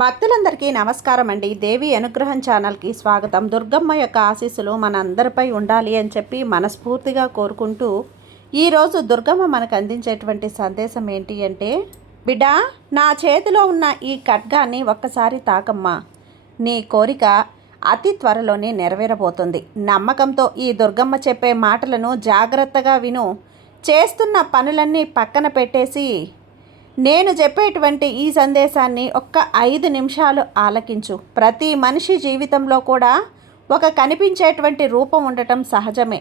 భక్తులందరికీ నమస్కారం అండి. దేవి అనుగ్రహం ఛానల్కి స్వాగతం. దుర్గమ్మ యొక్క ఆశీస్సులు మన అందరిపై ఉండాలి అని చెప్పి మనస్ఫూర్తిగా కోరుకుంటూ ఈరోజు దుర్గమ్మ మనకు అందించేటువంటి సందేశం ఏంటి అంటే, బిడ్డ, నా చేతిలో ఉన్న ఈ ఖడ్గాన్ని ఒక్కసారి తాకమ్మా. నీ కోరిక అతి త్వరలోనే నెరవేరబోతుంది. నమ్మకంతో ఈ దుర్గమ్మ చెప్పే మాటలను జాగ్రత్తగా విను. చేస్తున్న పనులన్నీ పక్కన పెట్టేసి నేను చెప్పేటువంటి ఈ సందేశాన్ని ఒక్క 5 నిమిషాలు ఆలకించు. ప్రతి మనిషి జీవితంలో కూడా ఒక కనిపించేటువంటి రూపం ఉండటం సహజమే.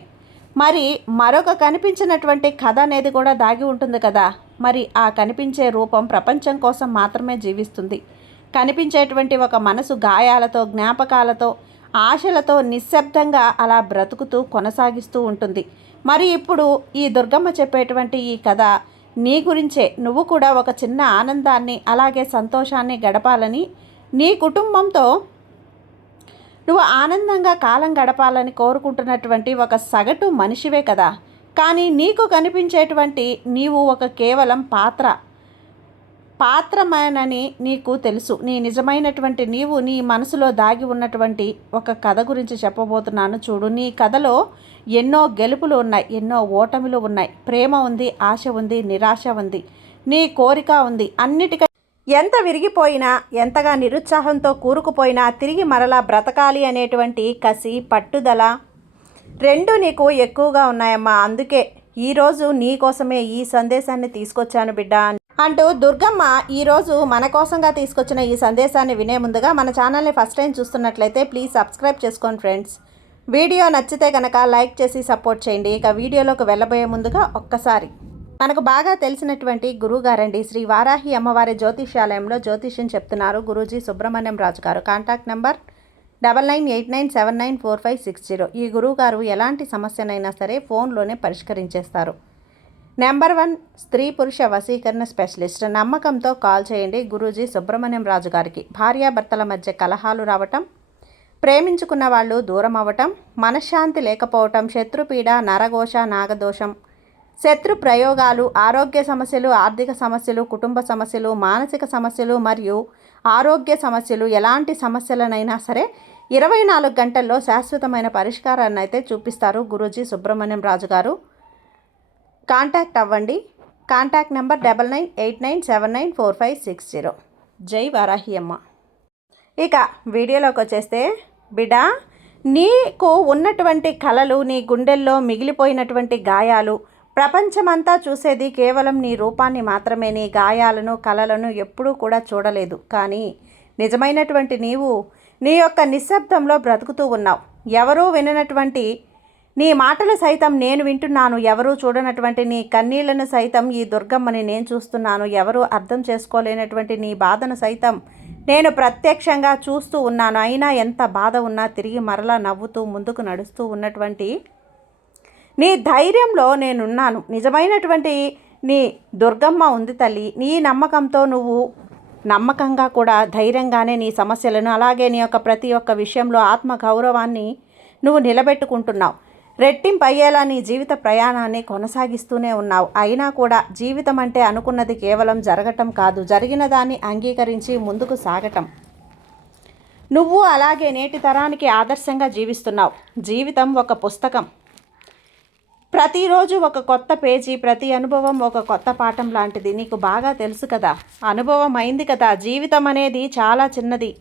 మరి మరొక కనిపించినటువంటి కథ అనేది కూడా దాగి ఉంటుంది కదా. మరి ఆ కనిపించే రూపం ప్రపంచం కోసం మాత్రమే జీవిస్తుంది. కనిపించేటువంటి ఒక మనసు గాయాలతో, జ్ఞాపకాలతో, ఆశలతో నిశ్శబ్దంగా అలా బ్రతుకుతూ కొనసాగిస్తూ ఉంటుంది. మరి ఇప్పుడు ఈ దుర్గమ్మ చెప్పేటువంటి ఈ కథ నీ గురించే. నువ్వు కూడా ఒక చిన్న ఆనందాన్ని, అలాగే సంతోషాన్ని గడపాలని, నీ కుటుంబంతో నువ్వు ఆనందంగా కాలం గడపాలని కోరుకుంటున్నటువంటి ఒక సగటు మనిషివే కదా. కానీ నీకు కనిపించేటువంటి నీవు ఒక కేవలం పాత్రమేనని నీకు తెలుసు. నీ నిజమైనటువంటి నీవు నీ మనసులో దాగి ఉన్నటువంటి ఒక కథ గురించి చెప్పబోతున్నాను చూడు. నీ కథలో ఎన్నో గెలుపులు ఉన్నాయి, ఎన్నో ఓటములు ఉన్నాయి. ప్రేమ ఉంది, ఆశ ఉంది, నిరాశ ఉంది, నీ కోరిక ఉంది. అన్నిటికీ ఎంత విరిగిపోయినా, ఎంతగా నిరుత్సాహంతో కూరుకుపోయినా తిరిగి మరలా బ్రతకాలి అనేటువంటి కసి, పట్టుదల రెండు నీకు ఎక్కువగా ఉన్నాయమ్మా. అందుకే ఈరోజు నీ కోసమే ఈ సందేశాన్ని తీసుకొచ్చాను బిడ్డ అంటూ దుర్గమ్మ ఈరోజు మన కోసంగా తీసుకొచ్చిన ఈ సందేశాన్ని వినే ముందుగా మన ఛానల్ని ఫస్ట్ టైం చూస్తున్నట్లయితే ప్లీజ్ సబ్స్క్రైబ్ చేసుకోండి ఫ్రెండ్స్. వీడియో నచ్చితే కనుక లైక్ చేసి సపోర్ట్ చేయండి. ఇక వీడియోలోకి వెళ్ళబోయే ముందుగా ఒక్కసారి మనకు బాగా తెలిసినటువంటి గురువుగారండి, శ్రీ వారాహి అమ్మవారి జ్యోతిష్యాలయంలో జ్యోతిష్యం చెప్తున్నారు గురూజీ సుబ్రహ్మణ్యం రాజు గారు. Contact number 9989794560. ఈ గురువుగారు ఎలాంటి సమస్యనైనా సరే ఫోన్లోనే పరిష్కరించేస్తారు. నెంబర్ 1 స్త్రీ పురుష వశీకరణ స్పెషలిస్ట్. నమ్మకంతో కాల్ చేయండి గురూజీ సుబ్రహ్మణ్యం రాజు గారికి. భార్యాభర్తల మధ్య కలహాలు రావటం, ప్రేమించుకున్న వాళ్ళు దూరం అవ్వటం, మనశ్శాంతి లేకపోవటం, శత్రుపీడ, నరఘోష, నాగదోషం, శత్రు ప్రయోగాలు, ఆరోగ్య సమస్యలు, ఆర్థిక సమస్యలు, కుటుంబ సమస్యలు, మానసిక సమస్యలు మరియు ఆరోగ్య సమస్యలు, ఎలాంటి సమస్యలనైనా సరే 24 గంటల్లో శాశ్వతమైన పరిష్కారాన్ని అయితే చూపిస్తారు గురూజీ సుబ్రహ్మణ్యం రాజు గారు. కాంటాక్ట్ అవ్వండి. Contact number 9989794560. జై వారాహి అమ్మ. ఇక వీడియోలోకి వచ్చేస్తే, బిడ్డ, నీకు ఉన్నటువంటి కలలు, నీ గుండెల్లో మిగిలిపోయినటువంటి గాయాలు, ప్రపంచమంతా చూసేది కేవలం నీ రూపాన్ని మాత్రమే. నీ గాయాలను, కలలను ఎప్పుడూ కూడా చూడలేదు. కానీ నిజమైనటువంటి నీవు నీ యొక్క నిశ్శబ్దంలో బ్రతుకుతూ ఉన్నావు. ఎవరూ విననటువంటి నీ మాటలు సైతం నేను వింటున్నాను. ఎవరూ చూడనటువంటి నీ కన్నీళ్లను సైతం ఈ దుర్గమ్మని నేను చూస్తున్నాను. ఎవరూ అర్థం చేసుకోలేనటువంటి నీ బాధను సైతం నేను ప్రత్యక్షంగా చూస్తూ ఉన్నాను. అయినా ఎంత బాధ ఉన్నా తిరిగి మరలా నవ్వుతూ ముందుకు నడుస్తూ ఉన్నటువంటి నీ ధైర్యంలో నేనున్నాను. నిజమైనటువంటి నీ దుర్గమ్మ ఉంది తల్లి. నీ నమ్మకంతో నువ్వు నమ్మకంగా కూడా ధైర్యంగానే నీ సమస్యలను, అలాగే నీ యొక్క ప్రతి ఒక్క విషయంలో ఆత్మగౌరవాన్ని నువ్వు నిలబెట్టుకుంటున్నావు. రెట్టింపు అయ్యేలా నీ జీవిత ప్రయాణాన్ని కొనసాగిస్తూనే ఉన్నావు. అయినా కూడా జీవితం అంటే అనుకున్నది కేవలం జరగటం కాదు, జరిగిన దాన్ని అంగీకరించి ముందుకు సాగటం. నువ్వు అలాగే నేటి తరానికి ఆదర్శంగా జీవిస్తున్నావు. జీవితం ఒక పుస్తకం. ప్రతిరోజు ఒక కొత్త పేజీ, ప్రతి అనుభవం ఒక కొత్త పాఠం లాంటిది. నీకు బాగా తెలుసు కదా, అనుభవం అయింది కదా. జీవితం అనేది చాలా చిన్నది.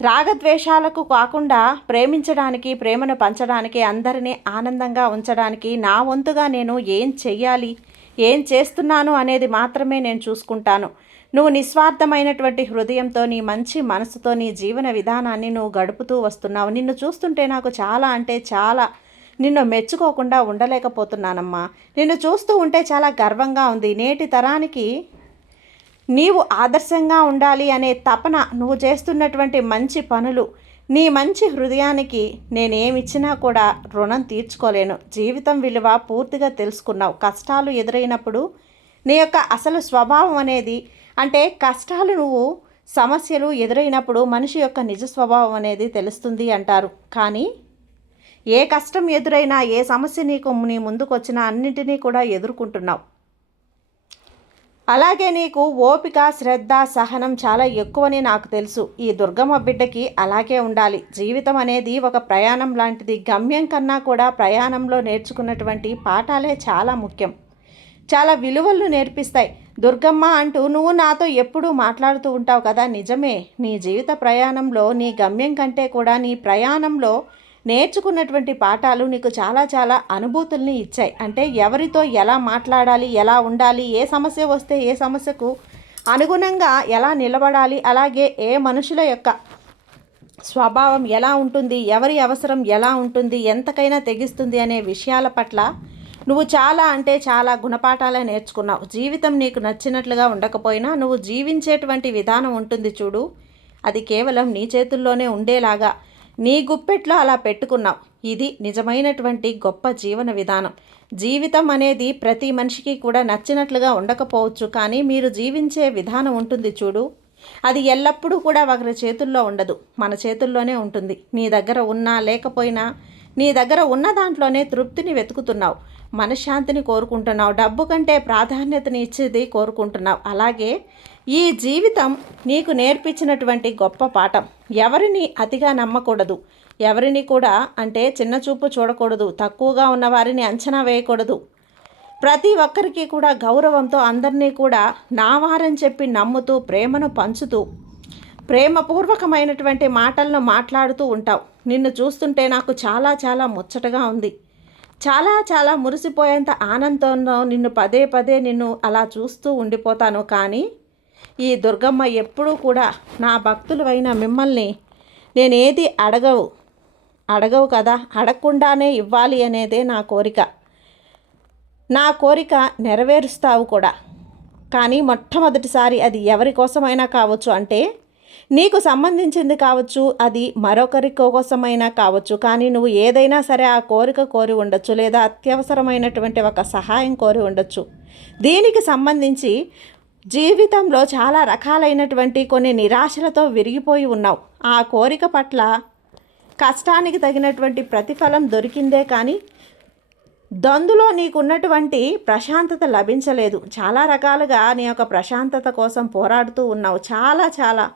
రాగద్వేషాలకు కాకుండా ప్రేమించడానికి, ప్రేమను పంచడానికి, అందరినీ ఆనందంగా ఉంచడానికి నా వంతుగా నేను ఏం చెయ్యాలి, ఏం చేస్తున్నాను అనేది మాత్రమే నేను చూసుకుంటాను. నువ్వు నిస్వార్థమైనటువంటి హృదయంతో, నీ మంచి మనసుతో నీ జీవన విధానాన్ని నువ్వు గడుపుతూ వస్తున్నావు. నిన్ను చూస్తుంటే నాకు చాలా అంటే చాలా, నిన్ను మెచ్చుకోకుండా ఉండలేకపోతున్నానమ్మా. నిన్ను చూస్తూ ఉంటే చాలా గర్వంగా ఉంది. నేటి తరానికి నీవు ఆదర్శంగా ఉండాలి అనే తపన, నువ్వు చేస్తున్నటువంటి మంచి పనులు, నీ మంచి హృదయానికి నేనేమిచ్చినా కూడా రుణం తీర్చుకోలేను. జీవితం విలువ పూర్తిగా తెలుసుకున్నావు. కష్టాలు ఎదురైనప్పుడు నీ యొక్క అసలు స్వభావం అనేది, అంటే కష్టాలు, నువ్వు సమస్యలు ఎదురైనప్పుడు మనిషి యొక్క నిజ స్వభావం అనేది తెలుస్తుంది అంటారు. కానీ ఏ కష్టం ఎదురైనా, ఏ సమస్య నీ ముందుకు వచ్చినా అన్నింటినీ కూడా ఎదుర్కొంటున్నావు. అలాగే నీకు ఓపిక, శ్రద్ధ, సహనం చాలా ఎక్కువని నాకు తెలుసు. ఈ దుర్గమ్మ బిడ్డకి అలాగే ఉండాలి. జీవితం అనేది ఒక ప్రయాణం లాంటిది. గమ్యం కన్నా కూడా ప్రయాణంలో నేర్చుకున్నటువంటి పాఠాలే చాలా ముఖ్యం. చాలా విలువలు నేర్పిస్తాయి. దుర్గమ్మ అంటూ నువ్వు నాతో ఎప్పుడూ మాట్లాడుతూ ఉంటావు కదా, నిజమే. నీ జీవిత ప్రయాణంలో నీ గమ్యం కంటే కూడా నీ ప్రయాణంలో నేర్చుకున్నటువంటి పాఠాలు నీకు చాలా చాలా అనుభూతుల్ని ఇచ్చాయి. అంటే ఎవరితో ఎలా మాట్లాడాలి, ఎలా ఉండాలి, ఏ సమస్య వస్తే ఏ సమస్యకు అనుగుణంగా ఎలా నిలబడాలి, అలాగే ఏ మనుషుల యొక్క స్వభావం ఎలా ఉంటుంది, ఎవరి అవసరం ఎలా ఉంటుంది, ఎంతకైనా తెగిస్తుంది అనే విషయాల పట్ల నువ్వు చాలా అంటే చాలా గుణపాఠాలే నేర్చుకున్నావు. జీవితం నీకు నచ్చినట్లుగా ఉండకపోయినా నువ్వు జీవించేటువంటి విధానం ఉంటుంది చూడు, అది కేవలం నీ చేతుల్లోనే ఉండేలాగా నీ గుప్పెట్లో అలా పెట్టుకున్నావు. ఇది నిజమైనటువంటి గొప్ప జీవన విధానం. జీవితం అనేది ప్రతి మనిషికి కూడా నచ్చినట్లుగా ఉండకపోవచ్చు, కానీ మీరు జీవించే విధానం ఉంటుంది చూడు, అది ఎల్లప్పుడూ కూడా ఒకరి చేతుల్లో ఉండదు, మన చేతుల్లోనే ఉంటుంది. నీ దగ్గర ఉన్నా లేకపోయినా నీ దగ్గర ఉన్న దాంట్లోనే తృప్తిని వెతుకుతున్నావు, మనశ్శాంతిని కోరుకుంటున్నావు, డబ్బు కంటే ప్రాధాన్యతని ఇచ్చేది కోరుకుంటున్నావు. అలాగే ఈ జీవితం నీకు నేర్పించినటువంటి గొప్ప పాఠం. ఎవరిని అతిగా నమ్మకూడదు, ఎవరిని కూడా అంటే చిన్న చూపు చూడకూడదు, తక్కువగా ఉన్న వారిని అంచనా వేయకూడదు. ప్రతి ఒక్కరికి కూడా గౌరవంతో అందరినీ కూడా నా వారని చెప్పి నమ్ముతూ ప్రేమను పంచుతూ ప్రేమపూర్వకమైనటువంటి మాటలను మాట్లాడుతూ ఉంటావు. నిన్ను చూస్తుంటే నాకు చాలా చాలా ముచ్చటగా ఉంది. చాలా చాలా మురిసిపోయేంత ఆనందంలో నిన్ను పదే పదే నిన్ను అలా చూస్తూ ఉండిపోతాను. కానీ ఈ దుర్గమ్మ ఎప్పుడూ కూడా నా భక్తులైన మిమ్మల్ని నేనేది అడగవు కదా, అడగకుండానే ఇవ్వాలి అనేదే నా కోరిక నెరవేరుస్తావు కూడా. కానీ మొట్టమొదటిసారి అది ఎవరి కోసమైనా కావచ్చు, అంటే నీకు సంబంధించింది కావచ్చు, అది మరొకరి కోసమైనా కావచ్చు, కానీ నువ్వు ఏదైనా సరే ఆ కోరిక కోరి ఉండొచ్చు, లేదా అత్యవసరమైనటువంటి ఒక సహాయం కోరి ఉండొచ్చు. దీనికి సంబంధించి జీవితంలో చాలా రకాలైనటువంటి కొన్ని నిరాశలతో విరిగిపోయి ఉన్నావు. ఆ కోరిక పట్ల కష్టానికి తగినటువంటి ప్రతిఫలం దొరికిందే కానీ దందులో నీకున్నటువంటి ప్రశాంతత లభించలేదు. చాలా రకాలుగా నీ యొక్క ప్రశాంతత కోసం పోరాడుతూ ఉన్నావు. చాలా చాలా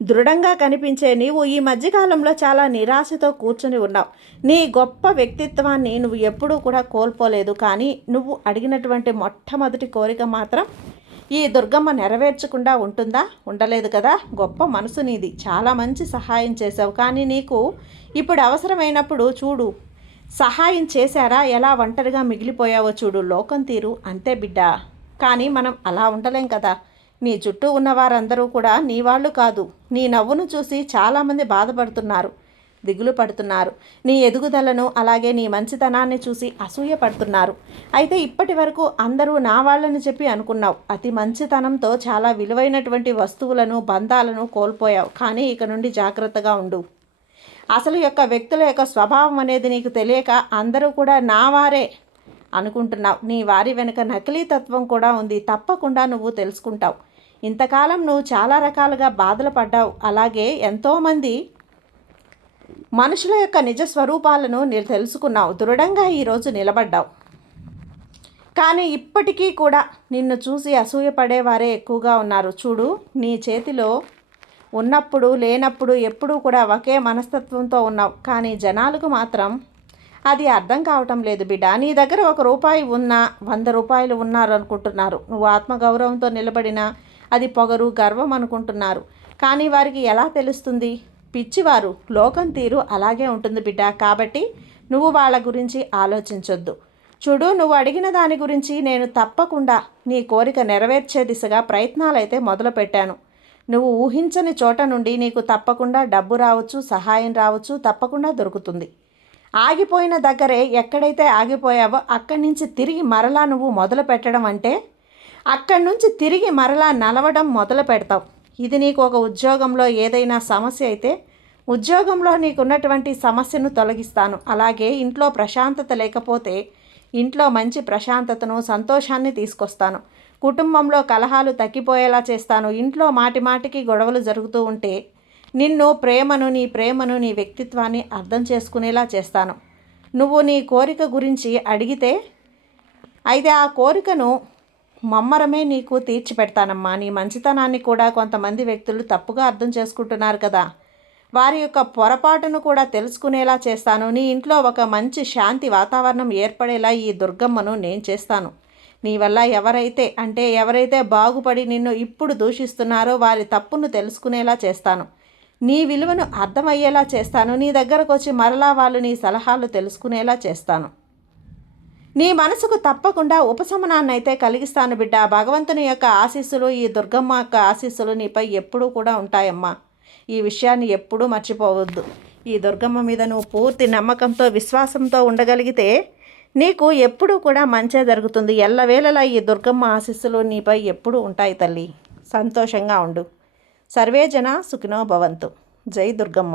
దృఢంగా కనిపించే నీవు ఈ మధ్యకాలంలో చాలా నిరాశతో కూర్చుని ఉన్నావు. నీ గొప్ప వ్యక్తిత్వాన్ని నువ్వు ఎప్పుడూ కూడా కోల్పోలేదు. కానీ నువ్వు అడిగినటువంటి మొట్టమొదటి కోరిక మాత్రం ఈ దుర్గమ్మ నెరవేర్చకుండా ఉంటుందా? ఉండలేదు కదా. గొప్ప మనసు నీది, చాలా మంచి సహాయం చేసావు. కానీ నీకు ఇప్పుడు అవసరమైనప్పుడు చూడు, సహాయం చేశారా, ఎలా ఒంటరిగా మిగిలిపోయావో చూడు, లోకం తీరు అంతే బిడ్డ. కానీ మనం అలా ఉండలేం కదా. నీ చుట్టూ ఉన్నవారందరూ కూడా నీ వాళ్ళు కాదు. నీ నవ్వును చూసి చాలామంది బాధపడుతున్నారు, దిగులు పడుతున్నారు. నీ ఎదుగుదలను అలాగే నీ మంచితనాన్ని చూసి అసూయ పడుతున్నారు. అయితే ఇప్పటి వరకు అందరూ నా వాళ్ళని చెప్పి అనుకున్నావు. అతి మంచితనంతో చాలా విలువైనటువంటి వస్తువులను, బంధాలను కోల్పోయావు. కానీ ఇక నుండి జాగ్రత్తగా ఉండు. అసలు యొక్క వ్యక్తుల యొక్క స్వభావం అనేది నీకు తెలియక అందరూ కూడా నా వారే అనుకుంటున్నావు. నీ వారి వెనుక నకిలీ తత్వం కూడా ఉంది. తప్పకుండా నువ్వు తెలుసుకుంటావు. ఇంతకాలం నువ్వు చాలా రకాలుగా బాధలు పడ్డావు. అలాగే ఎంతోమంది మనుషుల యొక్క నిజ స్వరూపాలను నేను తెలుసుకున్నావు. దృఢంగా ఈరోజు నిలబడ్డావు. కానీ ఇప్పటికీ కూడా నిన్ను చూసి అసూయపడేవారే ఎక్కువగా ఉన్నారు. చూడు, నీ చేతిలో ఉన్నప్పుడు లేనప్పుడు ఎప్పుడూ కూడా ఒకే మనస్తత్వంతో ఉన్నావు. కానీ జనాలకు మాత్రం అది అర్థం కావటం లేదు బిడ్డ. నీ దగ్గర ₹1 ఉన్నా 100 రూపాయలు ఉన్నారు అనుకుంటున్నారు. నువ్వు ఆత్మగౌరవంతో నిలబడినా అది పొగరు, గర్వం అనుకుంటున్నారు. కానీ వారికి ఎలా తెలుస్తుంది? పిచ్చివారు. లోకం తీరు అలాగే ఉంటుంది బిడ్డ. కాబట్టి నువ్వు వాళ్ళ గురించి ఆలోచించొద్దు. చూడు, నువ్వు అడిగిన దాని గురించి నేను తప్పకుండా నీ కోరిక నెరవేర్చే దిశగా ప్రయత్నాలైతే మొదలుపెట్టాను. నువ్వు ఊహించని చోట నుండి నీకు తప్పకుండా డబ్బు రావచ్చు, సహాయం రావచ్చు, తప్పకుండా దొరుకుతుంది. ఆగిపోయిన దగ్గరే ఎక్కడైతే ఆగిపోయావో అక్కడి నుంచి తిరిగి మరలా నువ్వు మొదలు పెట్టడం అంటే అక్కడి నుంచి తిరిగి మరలా నలవడం మొదలు పెడతావు. ఇది నీకు ఒక ఉద్యోగంలో ఏదైనా సమస్య అయితే ఉద్యోగంలో నీకున్నటువంటి సమస్యను తొలగిస్తాను. అలాగే ఇంట్లో ప్రశాంతత లేకపోతే ఇంట్లో మంచి ప్రశాంతతను, సంతోషాన్ని తీసుకొస్తాను. కుటుంబంలో కలహాలు తగ్గిపోయేలా చేస్తాను. ఇంట్లో మాటి మాటికి గొడవలు జరుగుతూ ఉంటే నిన్ను ప్రేమను నీ వ్యక్తిత్వాన్ని అర్థం చేసుకునేలా చేస్తాను. నువ్వు నీ కోరిక గురించి అడిగితే అయితే ఆ కోరికను మమ్మరమే నీకు తీర్చిపెడతానమ్మా. నీ మంచితనాన్ని కూడా కొంతమంది వ్యక్తులు తప్పుగా అర్థం చేసుకుంటున్నారు కదా, వారి యొక్క పొరపాటును కూడా తెలుసుకునేలా చేస్తాను. నీ ఇంట్లో ఒక మంచి శాంతి వాతావరణం ఏర్పడేలా ఈ దుర్గమ్మను నేను చేస్తాను. నీ వల్ల ఎవరైతే బాగుపడి నిన్ను ఇప్పుడు దూషిస్తున్నారో వారి తప్పును తెలుసుకునేలా చేస్తాను. నీ విలువను అర్థమయ్యేలా చేస్తాను. నీ దగ్గరకు వచ్చి మరలా వాళ్ళు నీ సలహాలు తెలుసుకునేలా చేస్తాను. నీ మనసుకు తప్పకుండా ఉపశమనాన్ని అయితే కలిగిస్తాను బిడ్డ. భగవంతుని యొక్క ఆశీస్సులు, ఈ దుర్గమ్మ యొక్క ఆశీస్సులు నీపై ఎప్పుడూ కూడా ఉంటాయమ్మా. ఈ విషయాన్ని ఎప్పుడూ మర్చిపోవద్దు. ఈ దుర్గమ్మ మీద నువ్వు పూర్తి నమ్మకంతో విశ్వాసంతో ఉండగలిగితే నీకు ఎప్పుడూ కూడా మంచే జరుగుతుంది. ఎల్లవేళలా ఈ దుర్గమ్మ ఆశీస్సులు నీపై ఎప్పుడూ ఉంటాయి తల్లి. సంతోషంగా ఉండు. సర్వే జన సుఖినో భవంతు. జై దుర్గమ్మ.